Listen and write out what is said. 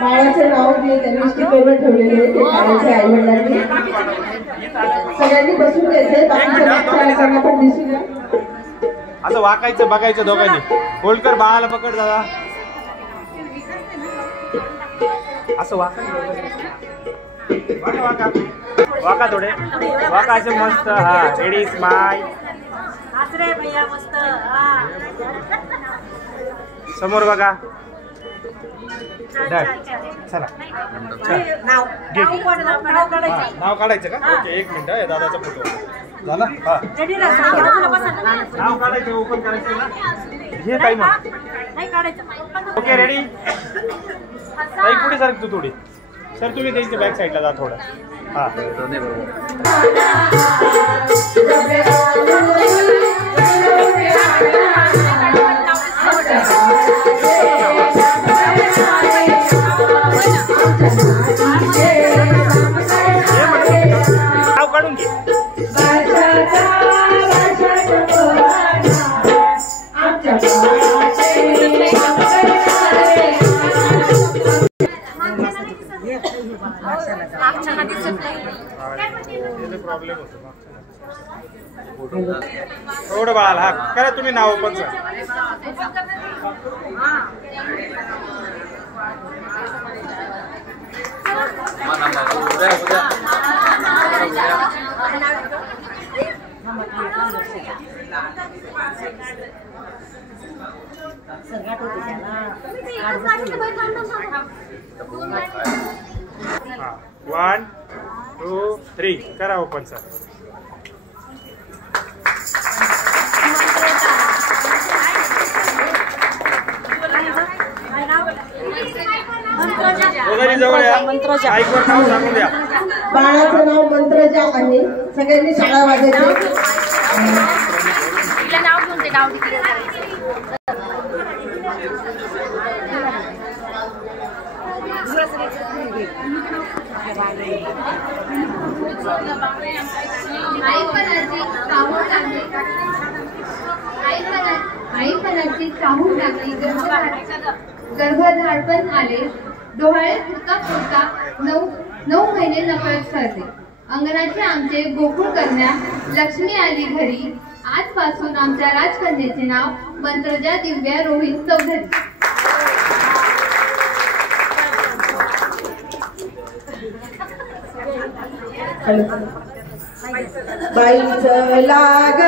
बाळाचं नाव जे त्यांनी स्टिकरवर ठेवलेले आहे ते बाळाचे आई वडिलांनी सगळ्यांनी बसून घ्यायचंय. बाकीच्या पण दिसून द्या. असं वाकायचं बघायचं दोघांनी. होल्डकर बाळाला पकड दादा. असं वाका वाका वाका थोडे वाका असे मस्त. हा रेडी स्माइल. समोर बघा. चला नाव काढायचं का? ओके एक मिनिट. दादाचा फोटो झाला. हा नाव काढायचं. ओपन करायचं ना हे काय मग. Okay ready. ताई पुढे सर तू थोडी. सर तुम्ही त्यांच्या बॅक साईडला जा थोडं. हा नाव काढून घे. प्रॉब्लेम होतो थोडं बाळाला. हा करा तुम्ही नाव open sir. One two three करा ओपन सर. जवळ या. ऐकवर नाव सांगून द्या. बाळाचं नाव मंत्रजा आहे. सगळ्यांनी शाळा वाजायची. आईपणाची चाहूल लागली. गर्भधारपण आले. डोहाळे फुटका फुटका 9 महिने नकळत ठरले. अंगणाचे आमचे गोकुळ कन्या लक्ष्मी आली घरी. आजपासून आमच्या राजकन्याचे नाव मंत्रजा दिव्या रोहित चौधरी. बाईचं लाग